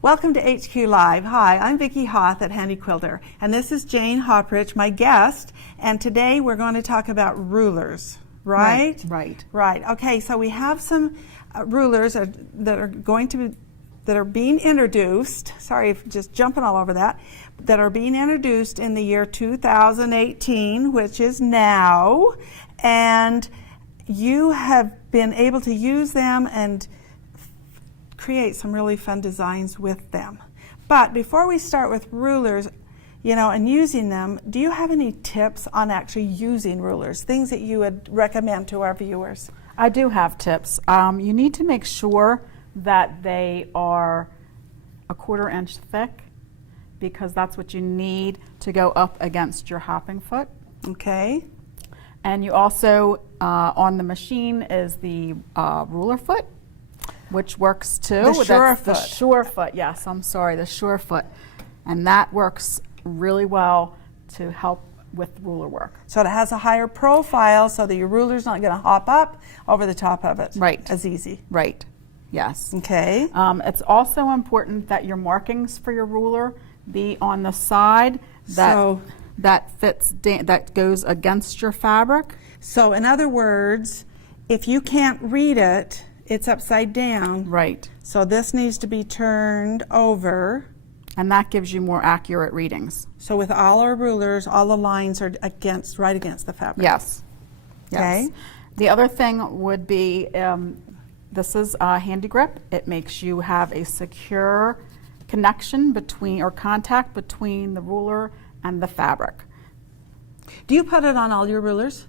Welcome to HQ Live. Hi, I'm Vicki Hoth at Handi Quilter, and this is Jane Hauprich, my guest, and today we're going to talk about rulers, right? Right. Okay, so we have some rulers that are being introduced. Sorry for just jumping all over that. That are being introduced in the year 2018, which is now, and you have been able to use them and create some really fun designs with them. But before we start with rulers, and using them, do you have any tips on actually using rulers, things that you would recommend to our viewers? I do have tips. You need to make sure that they are a 1/4 inch thick, because that's what you need to go up against your hopping foot. Okay. And you also, on the machine is the ruler foot, which works too. The sure foot. The sure foot, yes, I'm sorry, the sure foot. And that works really well to help with ruler work. So it has a higher profile so that your ruler's not going to hop up over the top of it. Right. As easy. Right, yes. Okay. It's also important that your markings for your ruler be on the side that goes against your fabric. So in other words, if you can't read it, it's upside down. Right. So this needs to be turned over. And that gives you more accurate readings. So with all our rulers, all the lines are right against the fabric. Yes. Okay. Yes. The other thing would be, this is a Handi grip. It makes you have a secure connection or contact between the ruler and the fabric. Do you put it on all your rulers?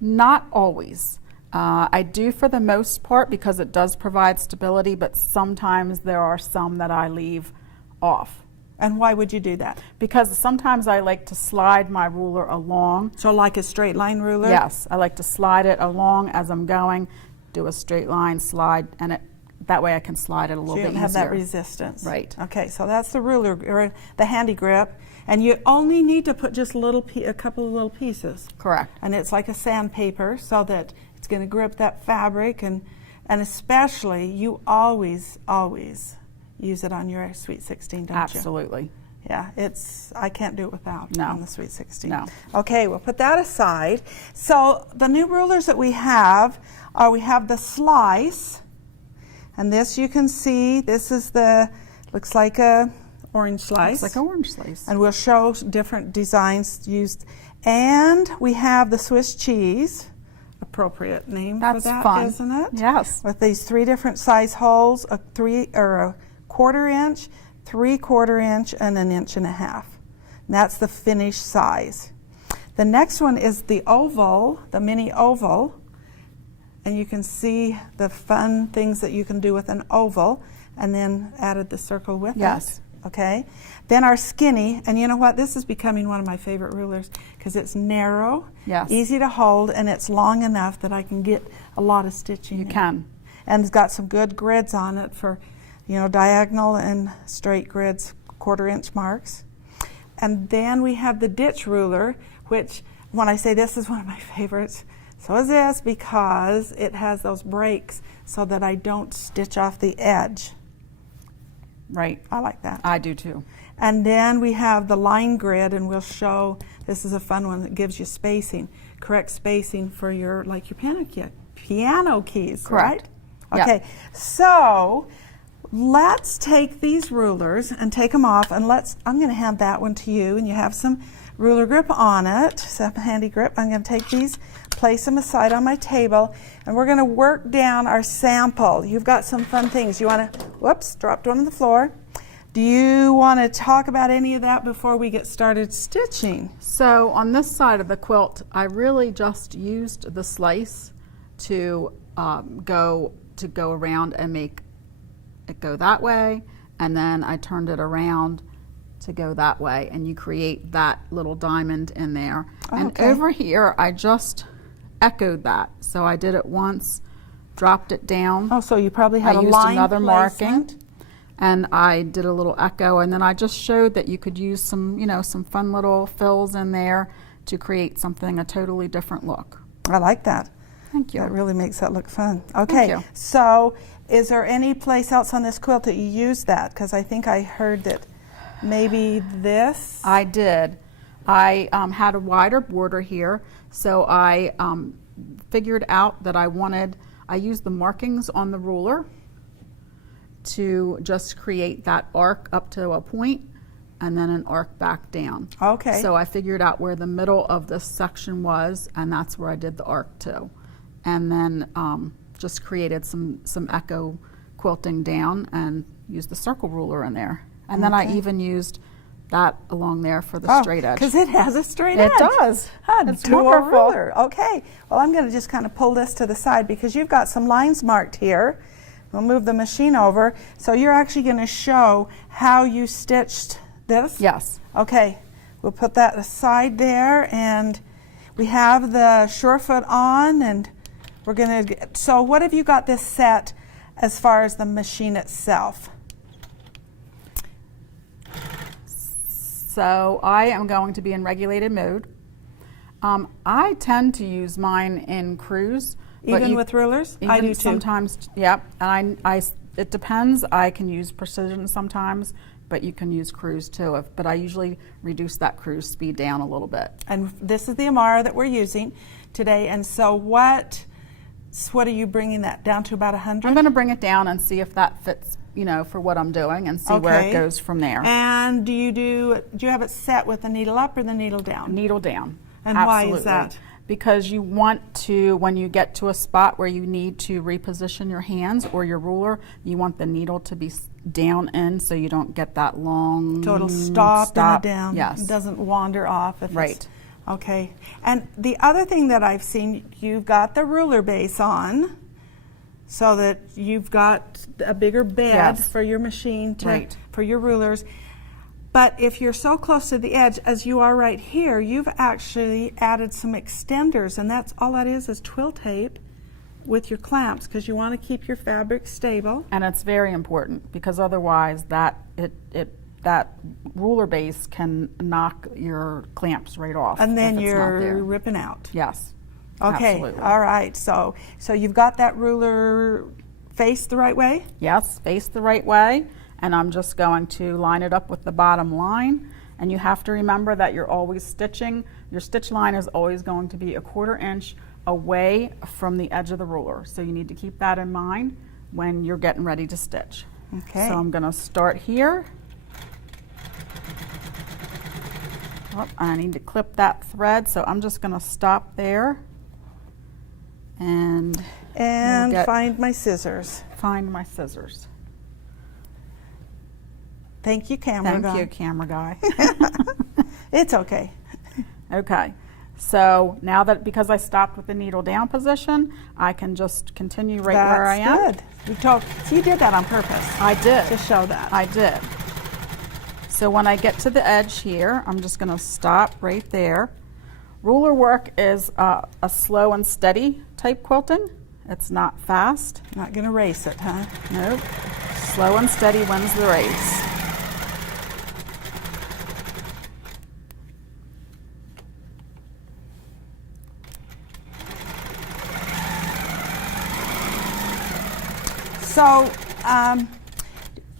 Not always. I do for the most part, because it does provide stability, but sometimes there are some that I leave off. And why would you do that? Because sometimes I like to slide my ruler along. So like a straight line ruler? Yes, I like to slide it along as I'm going, do a straight line, slide, and that way I can slide it a little bit easier. You don't have that resistance. Right. Okay, so that's the ruler, or the Handi grip, and you only need to put just a couple of little pieces. Correct. And it's like a sandpaper, so that it's going to grip that fabric, and especially you always use it on your Sweet 16, don't you? Absolutely. Yeah, I can't do it without on the Sweet 16. No. Okay, we'll put that aside. So the new rulers that we have the slice, and this you can see, this is looks like a orange slice. Looks like an orange slice. And we'll show different designs used. And we have the Swiss cheese. Appropriate name for that, fun. Isn't it? Yes. With these 3 different size holes, a 1/4 inch, 3/4 inch, and 1.5 inches. And that's the finished size. The next one is the oval, the mini oval, and you can see the fun things that you can do with an oval, and then added the circle with it. Yes. Okay. Then our skinny, and you know what? This is becoming one of my favorite rulers because it's narrow, yes, easy to hold, and it's long enough that I can get a lot of stitching. You can. And it's got some good grids on it for, diagonal and straight grids, 1/4 inch marks. And then we have the ditch ruler, which when I say this is one of my favorites, so is this, because it has those breaks so that I don't stitch off the edge. Right. I like that. I do too. And then we have the line grid, and we'll show, this is a fun one that gives you spacing, correct spacing for your piano keys, correct. Right? Okay, so let's take these rulers and take them off, and I'm going to hand that one to you, and you have some ruler grip on it, some Handi grip. I'm going to take these, place them aside on my table, and we're going to work down our sample. You've got some fun things. You want to, whoops, dropped one on the floor. Do you want to talk about any of that before we get started stitching? So on this side of the quilt, I really just used the slice to go around and make it go that way, and then I turned it around to go that way, and you create that little diamond in there. And over here I just echoed that. So I did it once, dropped it down. Oh, so you probably had I a used line another placement. marking, and I did a little echo, and then I just showed that you could use some, you know, some fun little fills in there to create something a totally different look. I like that. Thank you. That really makes that look fun. Okay, you. so is there any place else on this quilt that you use that? Because I think I heard that maybe this. I did. I had a wider border here, so I figured out that I used the markings on the ruler to just create that arc up to a point and then an arc back down. Okay. So I figured out where the middle of this section was, and that's where I did the arc to. And then just created some echo quilting down and used the circle ruler in there. And then I even used that along there for the straight edge. Because it has a straight edge. It does. It's It's wonderful. wonderful. Ruler. Okay. Well, I'm going to just kind of pull this to the side because you've got some lines marked here. We'll move the machine over. So you're actually going to show how you stitched this? Yes. Okay. We'll put that aside there, and we have the Surefoot on, and we're going to. So what have you got this set as far as the machine itself? So I am going to be in regulated mode. I tend to use mine in cruise. Even with rulers? I do too. Sometimes, yep. And it depends. I can use precision sometimes, but you can use cruise too. But I usually reduce that cruise speed down a little bit. And this is the Amara that we're using today. And so what are you bringing that down to, about 100? I'm going to bring it down and see if that fits, you know, for what I'm doing, and see where it goes from there. And do you have it set with the needle up or the needle down? Needle down. And Absolutely. why is that? Because you want to, when you get to a spot where you need to reposition your hands or your ruler, you want the needle to be down in so you don't get that long So it'll stop and a down. Yes. It doesn't wander off. Right. Okay. And the other thing that I've seen, you've got the ruler base on so that you've got a bigger bed for your machine, for your rulers. But if you're so close to the edge, as you are right here, you've actually added some extenders, and that's all that is twill tape with your clamps, because you want to keep your fabric stable. And it's very important, because otherwise that ruler base can knock your clamps right off. And then if it's not there. you're ripping out. Yes. Okay. Absolutely. All right. So you've got that ruler faced the right way? Yes, faced the right way. And I'm just going to line it up with the bottom line. And you have to remember that you're always stitching. Your stitch line is always going to be 1/4 inch away from the edge of the ruler. So you need to keep that in mind when you're getting ready to stitch. Okay. So I'm going to start here. Oh, I need to clip that thread, so I'm just going to stop there and find my scissors. Find my scissors. Thank you, camera guy. Thank you, camera guy. It's okay. Okay, so now that, because I stopped with the needle down position, I can just continue right where I am. That's good. So you did that on purpose. I did. To show that. I did. So when I get to the edge here, I'm just going to stop right there. Ruler work is a slow and steady type quilting. It's not fast. Not going to race it, huh? Nope. Slow and steady wins the race. So,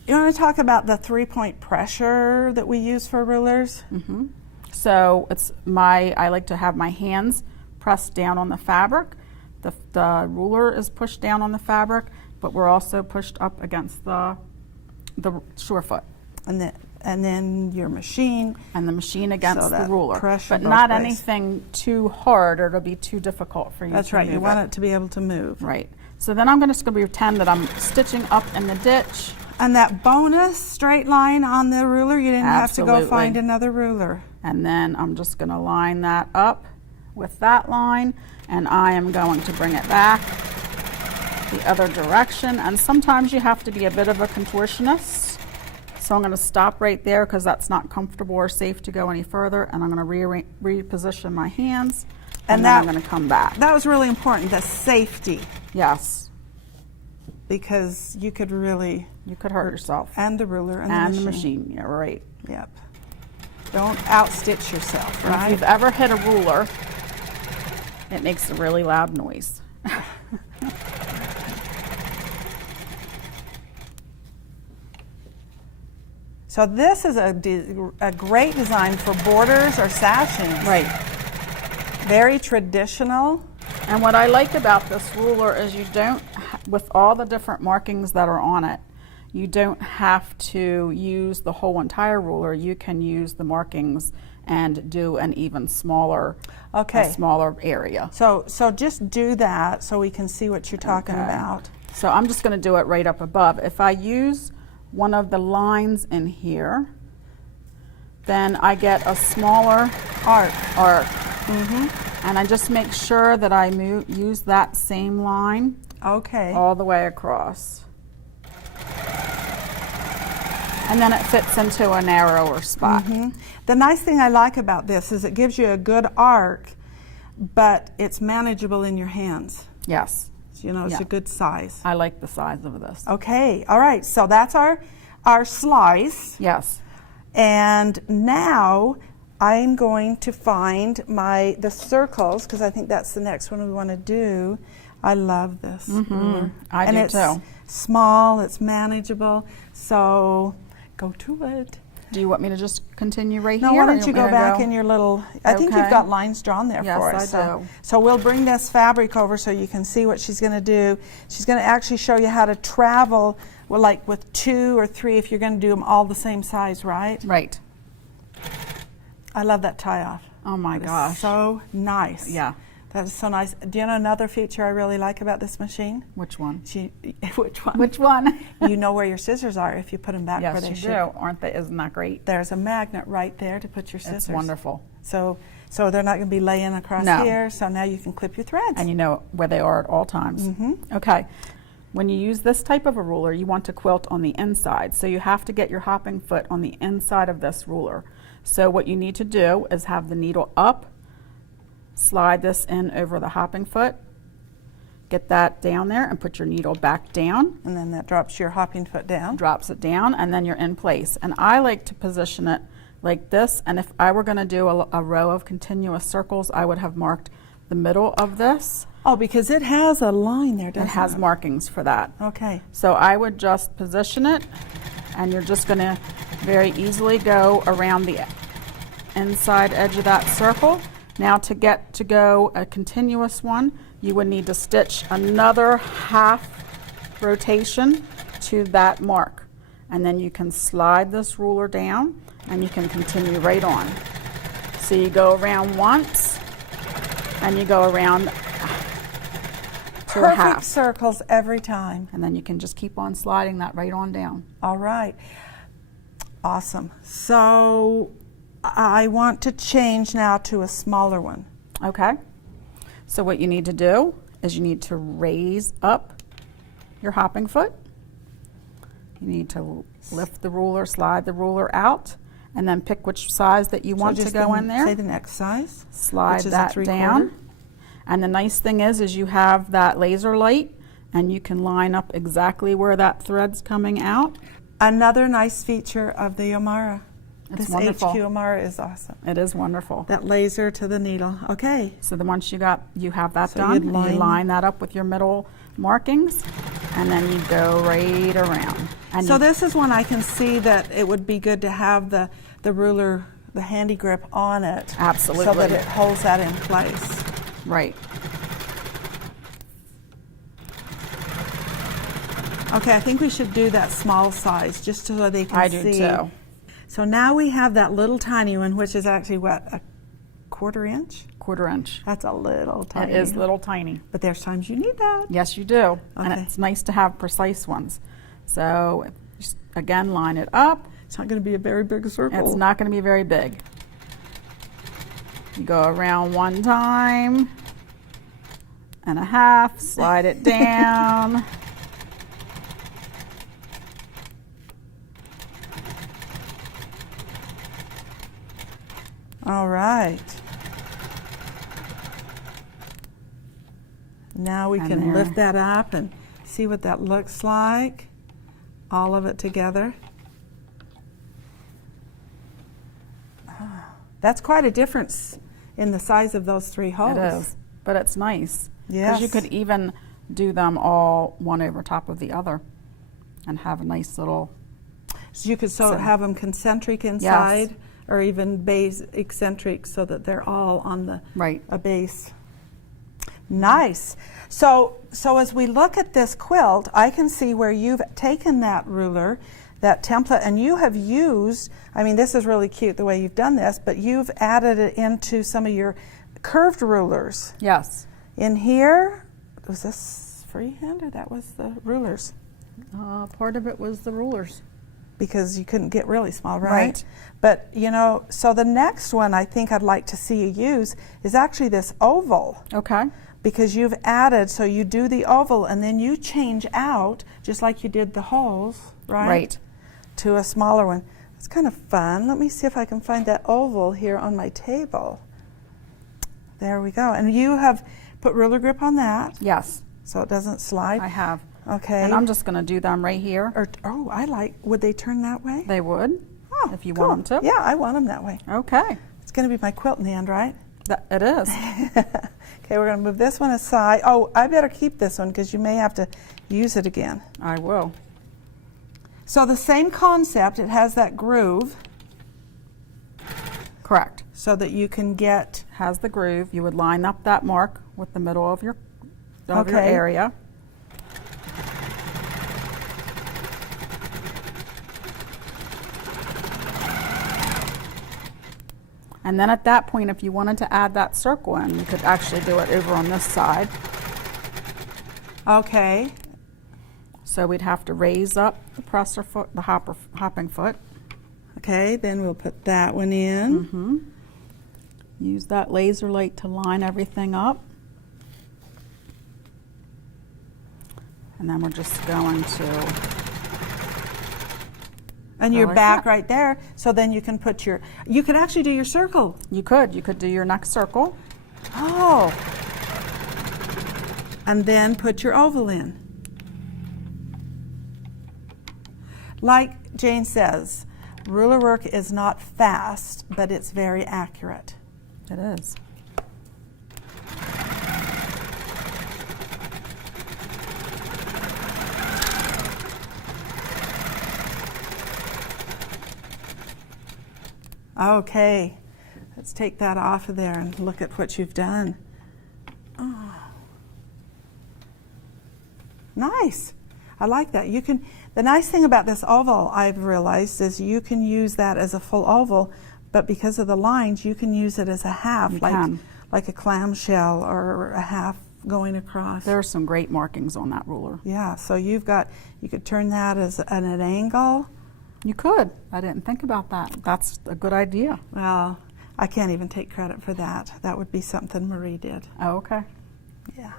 you want to talk about the 3-point pressure that we use for rulers? Mm-hmm. So I like to have my hands pressed down on the fabric. The ruler is pushed down on the fabric, but we're also pushed up against the Surefoot. And then your machine. And the machine against the ruler. But both not ways. anything too hard, or it'll be too difficult for you That's to right. move You want it to be able to move. Right. So then I'm just going to pretend that I'm stitching up in the ditch. And that bonus straight line on the ruler, you didn't have to go Absolutely. find another ruler. And then I'm just going to line that up with that line, and I am going to bring it back the other direction. And sometimes you have to be a bit of a contortionist. So I'm going to stop right there because that's not comfortable or safe to go any further. And I'm going to reposition my hands, and then I'm going to come back. That was really important, the safety. Yes. Because you could really... You could hurt yourself. And the ruler and the machine. Yeah, right. Yep. Don't outstitch yourself, right? If you've ever hit a ruler, it makes a really loud noise. So this is a great design for borders or sashings. Right. Very traditional. And what I like about this ruler is you don't, with all the different markings that are on it, you don't have to use the whole entire ruler. You can use the markings and do an even smaller, a smaller area. So just do that so we can see what you're talking about. So I'm just going to do it right up above. If I use one of the lines in here, then I get a smaller arc. And I just make sure that I use that same line all the way across. And then it fits into a narrower spot. The nice thing I like about this is it gives you a good arc, but it's manageable in your hands. Yes. You know, it's a good size. I like the size of this. Okay, all right, so that's our slice. Yes. And now I'm going to find the circles, because I think that's the next one we want to do. I love this ruler. I do too. It's small, it's manageable, so go to it. Do you want me to just continue right here? No, why don't you go back in your little, I think you've got lines drawn there for us. Yes, I do. So we'll bring this fabric over so you can see what she's going to do. She's going to actually show you how to travel, well, like with 2 or 3 if you're going to do them all the same size, right? Right. I love that tie-off. Oh my gosh. So nice. Yeah. That is so nice. Do you know another feature I really like about this machine? Which one? Which one? Which one? You know where your scissors are if you put them back where they should. Yes, you do. Aren't they? Isn't that great? There's a magnet right there to put your scissors. It's wonderful. So they're not going to be laying across here, so now you can clip your threads. And you know where they are at all times. Okay. When you use this type of a ruler, you want to quilt on the inside. So you have to get your hopping foot on the inside of this ruler. So what you need to do is have the needle up, slide this in over the hopping foot, get that down there and put your needle back down. And then that drops your hopping foot down. Drops it down, and then you're in place. And I like to position it like this, and if I were going to do a row of continuous circles, I would have marked the middle of this. Oh, because it has a line there, doesn't it? It has markings for that. Okay. So I would just position it, and you're just going to very easily go around the inside edge of that circle. Now to get to go a continuous one, you would need to stitch another half rotation to that mark. And then you can slide this ruler down and you can continue right on. So you go around once and you go around to a half. Perfect circles every time. And then you can just keep on sliding that right on down. All right. Awesome. So I want to change now to a smaller one. Okay. So what you need to do is you need to raise up your hopping foot. You need to lift the ruler, slide the ruler out, and then pick which size that you want to go in there. Say the next size. Slide that down. And the nice thing is you have that laser light, and you can line up exactly where that thread's coming out. Another nice feature of the Omara. It's this wonderful. HQ Omara is awesome. It is wonderful. That laser to the needle. Okay. So the once you have that So done, you line that up with your middle markings, and then you go right around. And so this is one I can see that it would be good to have the ruler, the Handi grip on it. Absolutely. So that it holds that in place. Right. Okay, I think we should do that small size just so they can see. I do too. So now we have that little tiny one, which is actually what, a 1/4 inch? 1/4 inch. That's a little tiny. It is little tiny. But there's times you need that. Yes, you do. Okay. And it's nice to have precise ones. So just, again, line it up. It's not going to be a very big circle. It's not going to be very big. You go around 1 time and a half, slide it down. All right. Now we can lift that up and see what that looks like. All of it together. That's quite a difference in the size of those 3 holes. It is, but it's nice. Yes. Because you could even do them all one over top of the other and have a nice little... So you could have them concentric inside, yes, or even base eccentric so that they're all on the a base. Nice. So as we look at this quilt, I can see where you've taken that ruler, that template, and you have used, I mean, this is really cute the way you've done this, but you've added it into some of your curved rulers. Yes. In here, was this freehand or that was the rulers? Part of it was the rulers. Because you couldn't get really small, right? But, you know, so the next one I think I'd like to see you use is actually this oval. Okay. Because you've added, so you do the oval and then you change out, just like you did the holes, right? Right. To a smaller one. It's kind of fun. Let me see if I can find that oval here on my table. There we go. And you have put ruler grip on that? Yes. So it doesn't slide? I have. Okay. And I'm just going to do them right here. Would they turn that way? They would, if you cool. want them to. Yeah, I want them that way. Okay. It's going to be my quilt in the end, right? It is. Okay, we're going to move this one aside. Oh, I better keep this one because you may have to use it again. I will. So the same concept, it has that groove. Correct. So that you can get... Has the groove. You would line up that mark with the middle of your area. And then at that point, if you wanted to add that circle in, you could actually do it over on this side. Okay. So we'd have to raise up the presser foot, the hopping foot. Okay, then we'll put that one in. Mm-hmm. Use that laser light to line everything up. And then we're just going to... And you're back right there, so then you can put your, you could actually do your circle. You could do your next circle. Oh. And then put your oval in. Like Jane says, ruler work is not fast, but it's very accurate. It is. Okay, let's take that off of there and look at what you've done. Oh. Nice. I like that. You can. The nice thing about this oval, I've realized, is you can use that as a full oval, but because of the lines, you can use it as a half, like a clamshell or a half going across. There are some great markings on that ruler. Yeah, so you could turn that as at an angle. You could. I didn't think about that. That's a good idea. Well, I can't even take credit for that. That would be something Marie did. Oh, okay. Yeah,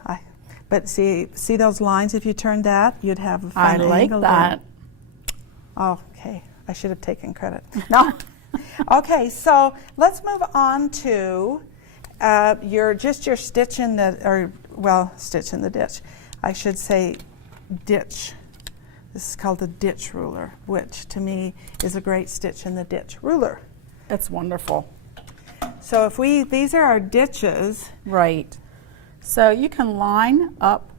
but see those lines? If you turned that, you'd have a fun angle. I like that. Oh, okay. I should have taken credit. No. Okay, so let's move on to your stitch in the, stitch in the ditch. I should say ditch. This is called the ditch ruler, which to me is a great stitch in the ditch ruler. It's wonderful. So these are our ditches. Right. So you can line up,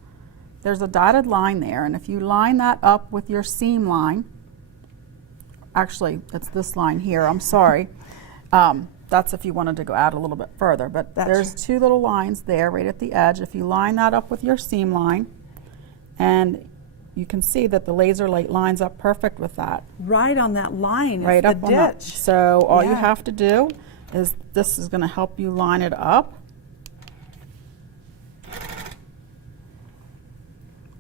there's a dotted line there, and if you line that up with your seam line, actually it's this line here, I'm sorry. That's if you wanted to go out a little bit further, but there's 2 little lines there right at the edge. If you line that up with your seam line, and you can see that the laser light lines up perfect with that. Right on that line, right up the on ditch. So all you have to do is, this is going to help you line it up.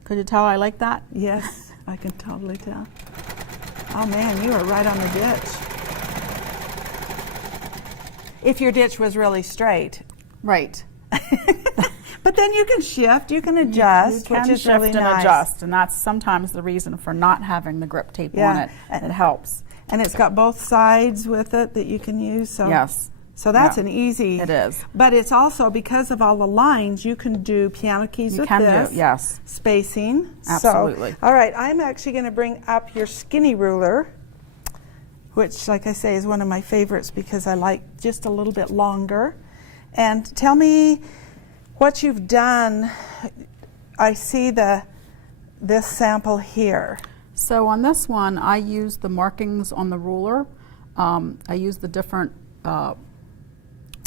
Could you tell I like that? Yes, I can totally tell. Oh man, you are right on the ditch. if your ditch was really straight. Right. But then you can shift, you can adjust, You can which is shift really and nice. adjust, and that's sometimes the reason for not having the grip tape on it. It helps. And it's got both sides with it that you can use. So Yes. So that's Yeah, an easy. it is. But it's also, because of all the lines, you can do piano keys with this. Yes. Spacing. Absolutely. So, all right, I'm actually going to bring up your skinny ruler, which, like I say, is one of my favorites because I like just a little bit longer. And tell me what you've done. I see this sample here. So on this one, I used the markings on the ruler. I used the different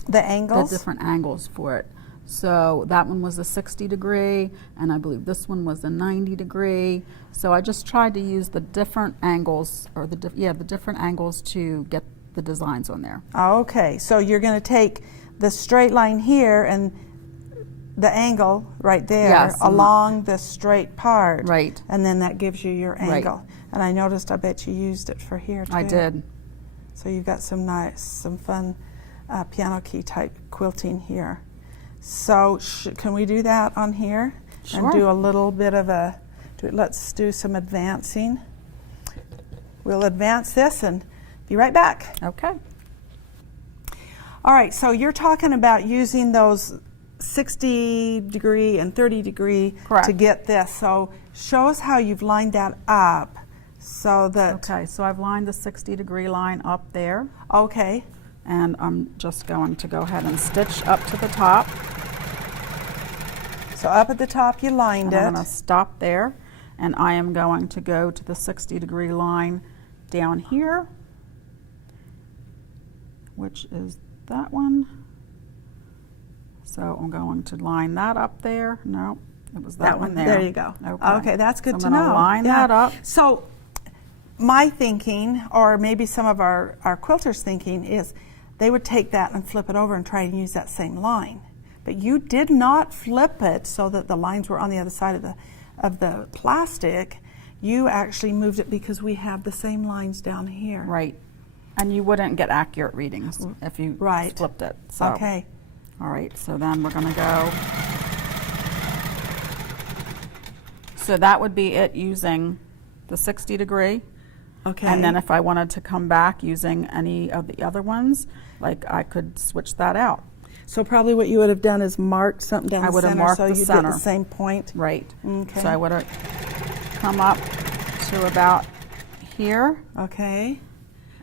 angles for it. So that one was a 60 degree, and I believe this one was a 90 degree. So I just tried to use the different angles, or the different angles to get the designs on there. Okay, so you're going to take the straight line here and the angle right there, yes, along the straight part. Right. And then that gives you your angle. Right. And I noticed, I bet you used it for here too. I did. So you've got some fun piano key type quilting here. So can we do that on here? Sure. And do a little bit of let's do some advancing. We'll advance this and be right back. Okay. All right, so you're talking about using those 60 degree and 30 degree Correct. to get this. So show us how you've lined that up so that... Okay, so I've lined the 60 degree line up there. Okay. And I'm just going to go ahead and stitch up to the top. So up at the top you lined it. I'm going to stop there, and I am going to go to the 60 degree line down here, which is that one. So I'm going to line that up there. No, it was that one there. There you go. Okay, that's good so to I'm going know. to line that up. So my thinking, or maybe some of our quilters' thinking, is they would take that and flip it over and try and use that same line. But you did not flip it so that the lines were on the other side of the plastic. You actually moved it because we have the same lines down here. Right. And you wouldn't get accurate readings if you flipped it. So. Okay. All right, so then we're going to go. So that would be it using the 60 degree. Okay. And then if I wanted to come back using any of the other ones, like I could switch that out. So probably what you would have done is marked something down the center. I would have marked so the you center. Get the same point. Right. Okay. So I would have come up to about here. Okay.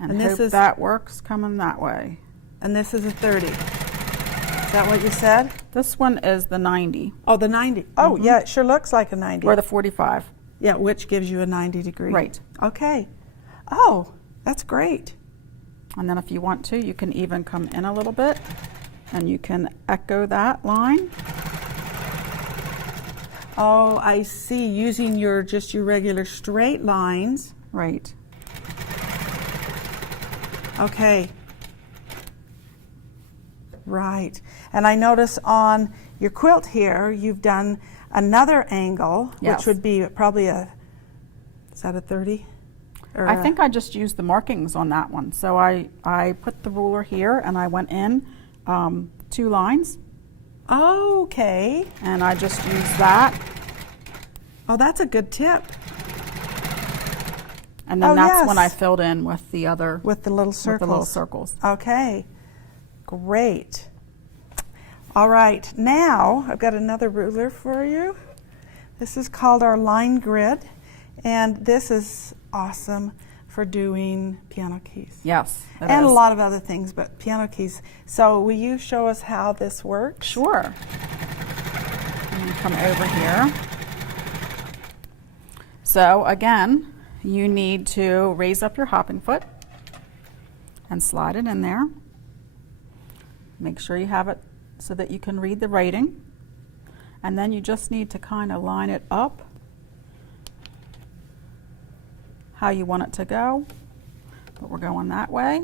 And hope that works coming that way. And this is a 30. Is that what you said? This one is the 90. Oh, the 90. Oh, yeah, it sure looks like a 90. Or the 45. Yeah, which gives you a 90 degree. Right. Okay. Oh, that's great. And then if you want to, you can even come in a little bit and you can echo that line. Oh, I see. Using your regular straight lines. Right. Okay. Right. And I notice on your quilt here, you've done another angle, yes. which would be probably is that a 30? Or I think I just used the markings on that one. So I put the ruler here and I went in 2 lines. Okay. And I just used that. Oh, that's a good tip. And then that's when I filled in with the other. With the little circles. With the little circles. Okay. Great. All right. Now I've got another ruler for you. This is called our line grid. And this is awesome for doing piano keys. Yes, and a lot of other things, but piano keys. So will you show us how this works? Sure. I'm going to come over here. So again, you need to raise up your hopping foot and slide it in there. Make sure you have it so that you can read the writing. And then you just need to kind of line it up how you want it to go, but we're going that way.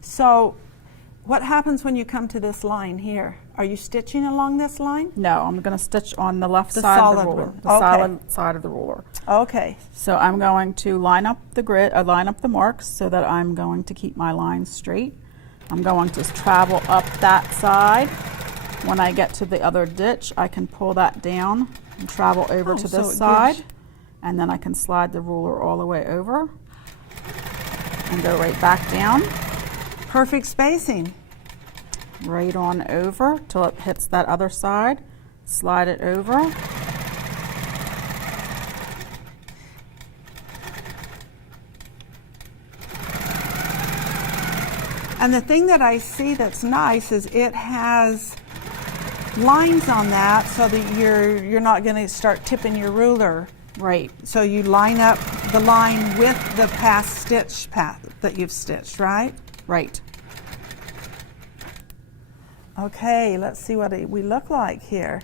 So What happens when you come to this line here? Are you stitching along this line? No, I'm going to stitch on the left The side of solid the ruler. one. The Okay. solid side of the ruler. Okay. So I'm going to line up the grid, line up the marks so that I'm going to keep my lines straight. I'm going to travel up that side. When I get to the other ditch, I can pull that down and travel over to so this it side. gives- And then I can slide the ruler all the way over and go right back down, Perfect spacing. right on over till it hits that other side. Slide it over. And the thing that I see that's nice is it has lines on that so that you're not going to start tipping your ruler. Right. So you line up the line with the past stitch path that you've stitched, right? Right. Okay, let's see what we look like here.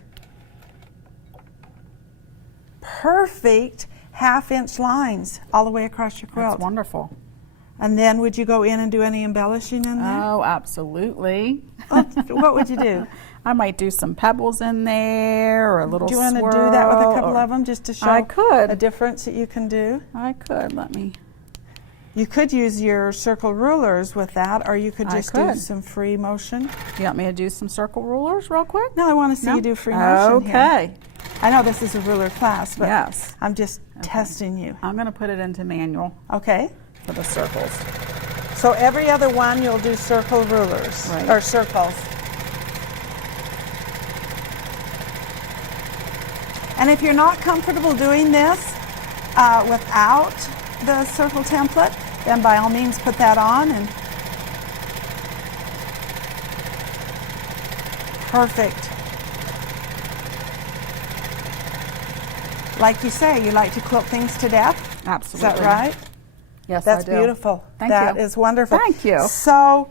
Perfect 1/2-inch lines all the way across your quilt. That's wonderful. And then would you go in and do any embellishing in there? Oh, absolutely. What would you do? I might do some pebbles in there or a little Do you want to swirl. do that with a couple or- of them just to show I could. a difference that you can do? I could. Let me. You could use your circle rulers with that, or you could I just do could. some free motion. You want me to do some circle rulers real quick? No, I want to see No? you do free motion here. Okay. I know this is a ruler class, but Yes. I'm just testing you. I'm going to put it into manual Okay. for the circles. So every other one you'll do circle rulers, Right. or circles. And if you're not comfortable doing this without the circle template, then by all means put that on and perfect. Like you say, you like to quilt things to death. Absolutely. Is that right? Yes, That's I do. beautiful. Thank That you. is wonderful. Thank you. So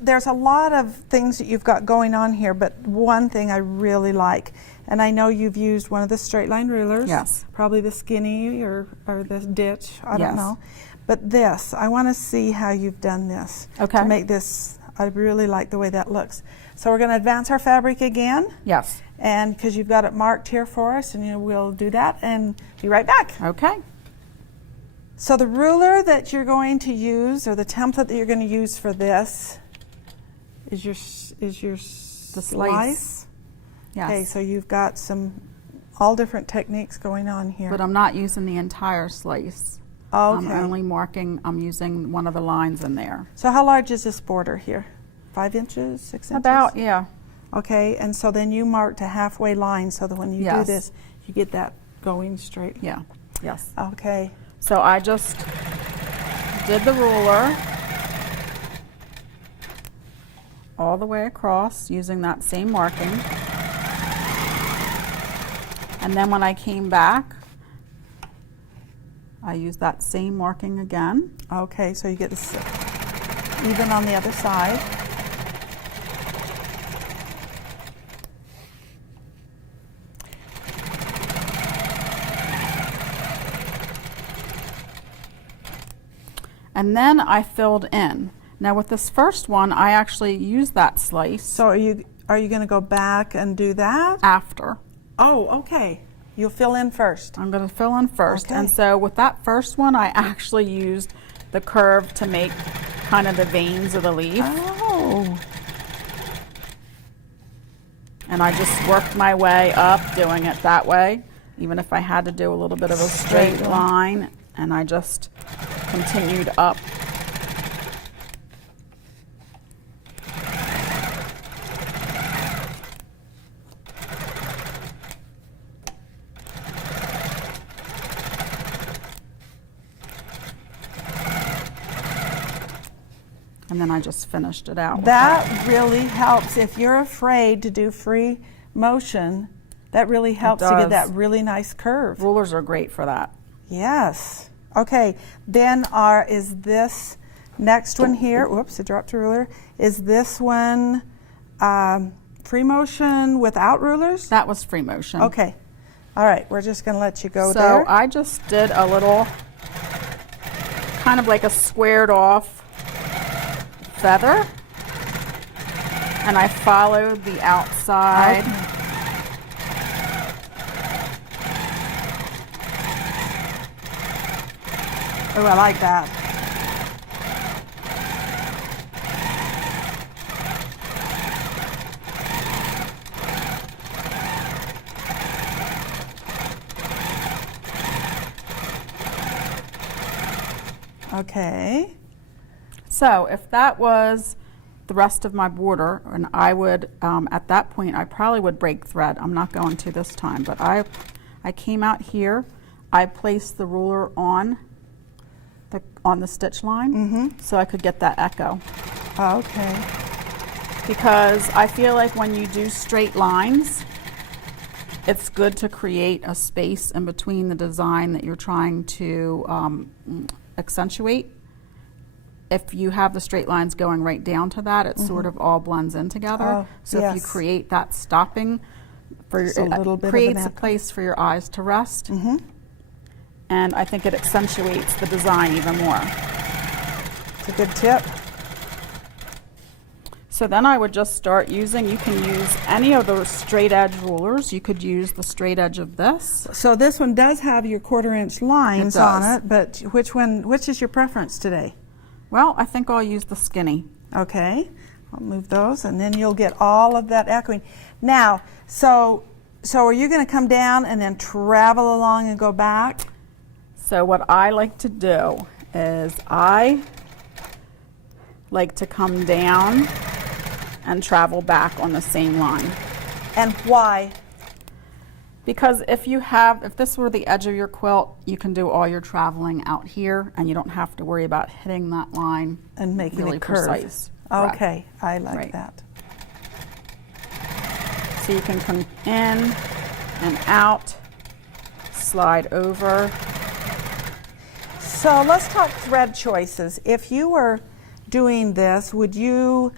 there's a lot of things that you've got going on here, but one thing I really like, and I know you've used one of the straight line rulers. Yes. Probably the skinny or the ditch. I don't Yes. know. But this, I want to see how you've done this. Okay. To make this, I really like the way that looks. So we're going to advance our fabric again. Yes. And because you've got it marked here for us, and we'll do that and be right back. Okay. So the ruler that you're going to use, or the template that you're going to use for this, is your The slice. Yes. Okay, so you've got all different techniques going on here. But I'm not using the entire slice. Okay. I'm only marking, I'm using one of the lines in there. So how large is this border here? 5 inches, 6 inches? About, yeah. Okay, and so then you marked a halfway line so that when you do Yes. this, you get that going straight. Yeah. Yes. Okay. So I just did the ruler all the way across using that same marking. And then when I came back, I used that same marking again. Okay, so you get this even on the other side. And then I filled in. Now with this first one, I actually used that slice So are you going to go back and do that? after. Oh, okay. You'll fill in first. I'm going to fill in first. Okay. And so with that first one, I actually used the curve to make kind of the veins of the leaf. Oh. And I just worked my way up doing it that way, even if I had to do a little bit of a straight line. And I just continued up. And then I just finished it out. with That really helps. If you're afraid to do free motion, that really helps to get does. that really nice curve. Rulers are great for that. Yes. Okay, then is this next one here, whoops, I dropped a ruler. Is this one free motion without rulers? That was free motion. Okay. All right, we're just going to let you go So there. I just did a little, kind of like a squared off feather. And I followed the outside. Oh, I like that. Okay. So if that was the rest of my border, and I would, at that point, I probably would break thread. I'm not going to this time, but I came out here, I placed the ruler on the stitch line, so I could get that echo. Okay. Because I feel like when you do straight lines, it's good to create a space in between the design that you're trying to accentuate. If you have the straight lines going right down to that, it sort of all blends in together. Oh, so yes. if you create that stopping, Just a little bit of creates an a place for your eyes to rest. And I think it accentuates the design even more. It's a good tip. So then I would just start using, you can use any of those straight edge rulers. You could use the straight edge of this. So this one does have your 1/4 inch lines on does. it, but which is your preference today? Well, I think I'll use the skinny. Okay, I'll move those and then you'll get all of that echoing. Now, so are you going to come down and then travel along and go back? So what I like to do is I like to come down and travel back on the same line. And why? Because if this were the edge of your quilt, you can do all your traveling out here and you don't have to worry about hitting that line And making really it curve. precise. Okay, I like Right. that. So you can come in and out, slide over. So let's talk thread choices. If you were doing this, would you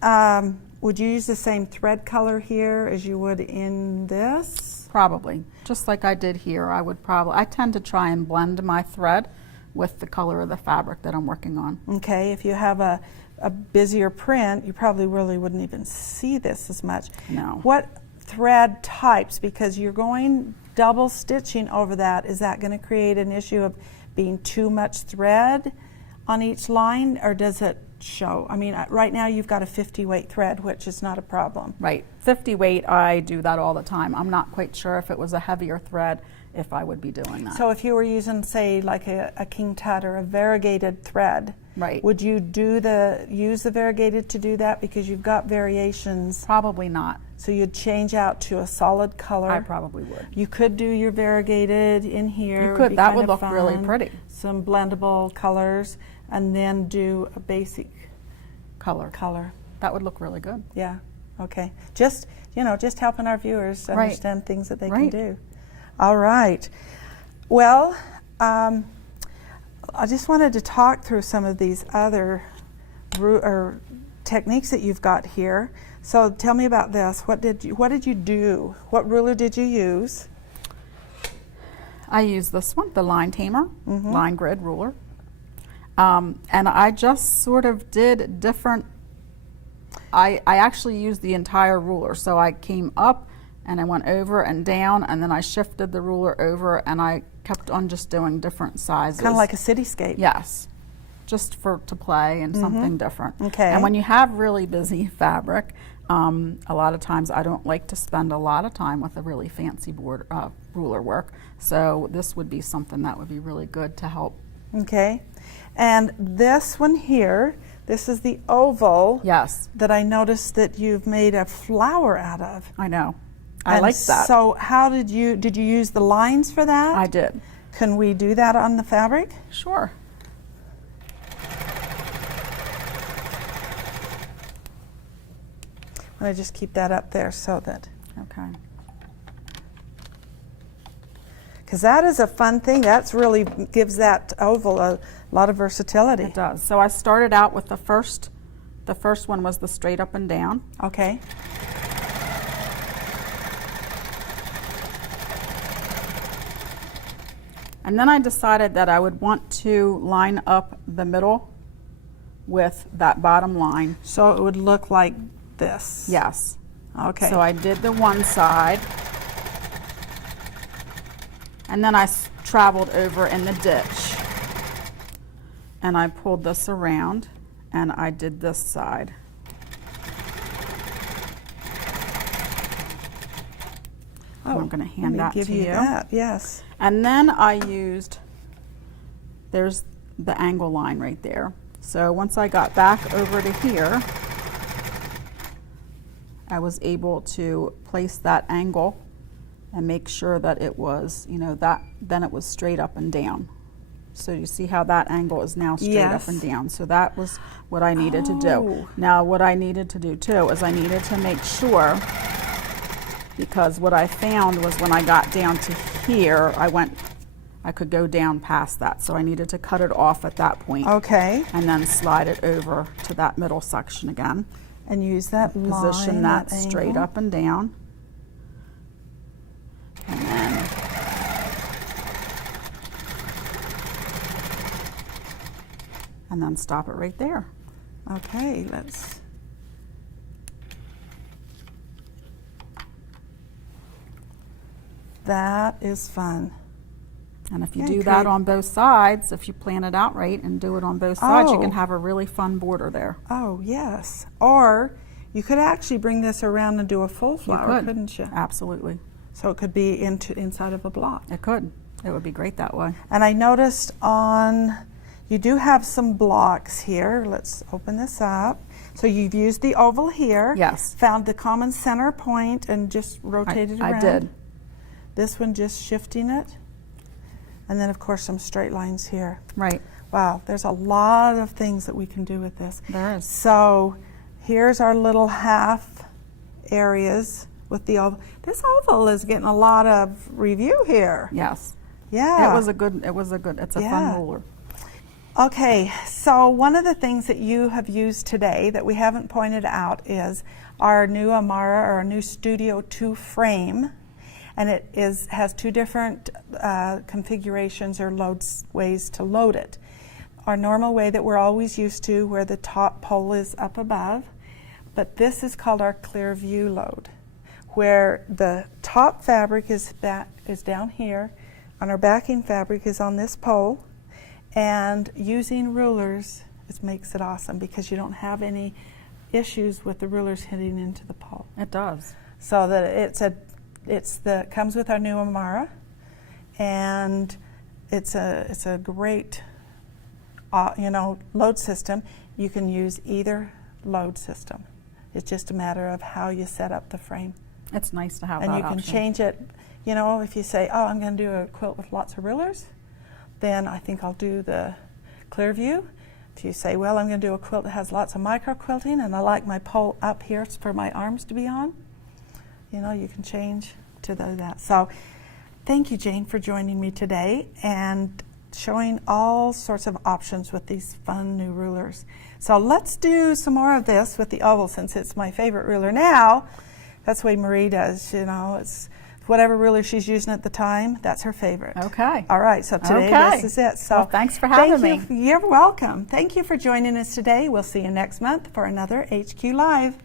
use the same thread color here as you would in this? Probably, just like I did here. I tend to try and blend my thread with the color of the fabric that I'm working on. Okay, if you have a busier print, you probably really wouldn't even see this as much. No. What thread types, because you're going double stitching over that, is that going to create an issue of being too much thread on each line, or does it show? I mean, right now you've got a 50 weight thread, which is not a problem. Right, 50 weight, I do that all the time. I'm not quite sure if it was a heavier thread, if I would be doing that. So if you were using, say, like a king tut or a variegated thread, Right. would you use the variegated to do that, because you've got variations? Probably not. So you'd change out to a solid color. I probably would. You could do your variegated in here. You It could. be That kind would of look fun. really pretty. Some blendable colors, and then do a basic Color. color. That would look really good. Yeah. Okay. Just helping our viewers Right. understand things that they can Right. do. All right. Well, I just wanted to talk through some of these other techniques that you've got here. So tell me about this. What did you do? What ruler did you use? I use this one, the line tamer, line grid ruler. And I just sort of did different, I actually used the entire ruler. So I came up and I went over and down, and then I shifted the ruler over, and I kept on just doing different sizes. Kind of like a cityscape. Yes, just to play and something different. Okay. And when you have really busy fabric, a lot of times I don't like to spend a lot of time with a really fancy ruler work. So this would be something that would be really good to help. Okay. And this one here, this is the oval. Yes. That I noticed that you've made a flower out of. I know. I like that. So how did you use the lines for that? I did. Can we do that on the fabric? Sure. I'm going to just keep that up there so that, Okay. because that is a fun thing. That's really gives that oval a lot of versatility. It does. So I started out with the first one was the straight up and down. Okay. And then I decided that I would want to line up the middle with that bottom line. So it would look like this. Yes. Okay. So I did the one side, and then I traveled over in the ditch, and I pulled this around, and I did this side. Oh, I'm going to hand that to you. That. Yes. And then I used, there's the angle line right there. So once I got back over to here, I was able to place that angle and make sure that it was, you know, that then it was straight up and down. So you see how that angle is now straight up and down. So that was what I needed to do. Now what I needed to do too is I needed to make sure, because what I found was when I got down to here, I could go down past that. So I needed to cut it off at that point. Okay. And then slide it over to that middle section again. And use that line, position that straight up and down. And then stop it right there. Okay, let's. That is fun. And if you do that on both sides, if you plan it out right and do it on both sides, you can have a really fun border there. Oh, yes. Or you could actually bring this around and do a full flower, couldn't you? Absolutely. So it could be inside of a block. It could. It would be great that way. And I noticed you do have some blocks here. Let's open this up. So you've used the oval here. Yes. Found the common center point and just rotated around. I did. This one just shifting it. And then of course some straight lines here. Right. Wow, there's a lot of things that we can do with this. There is. So here's our little half areas with the oval. This oval is getting a lot of review here. Yes. Yeah. It's a fun ruler. Okay, so one of the things that you have used today that we haven't pointed out is our new Amara, or our new Studio 2 frame. And it has two different configurations or ways to load it. Our normal way that we're always used to, where the top pole is up above, but this is called our clear view load, where the top fabric is down here, and our backing fabric is on this pole, and using rulers makes it awesome because you don't have any issues with the rulers hitting into the pole. It does. So that it comes with our new Amara, and it's a great load system. You can use either load system. It's just a matter of how you set up the frame. It's nice to have that option. And you can change it. You know, if you say, oh, I'm going to do a quilt with lots of rulers, then I think I'll do the clear view. If you say, well, I'm going to do a quilt that has lots of micro quilting and I like my pole up here for my arms to be on, you know, you can change to that. So thank you, Jane, for joining me today and showing all sorts of options with these fun new rulers. So let's do some more of this with the oval, since it's my favorite ruler now. That's the way Marie does, you know, it's whatever ruler she's using at the time, that's her favorite. Okay. All right, so today this is it. So well, thanks for having me. You're welcome. Thank you for joining us today. We'll see you next month for another HQ Live.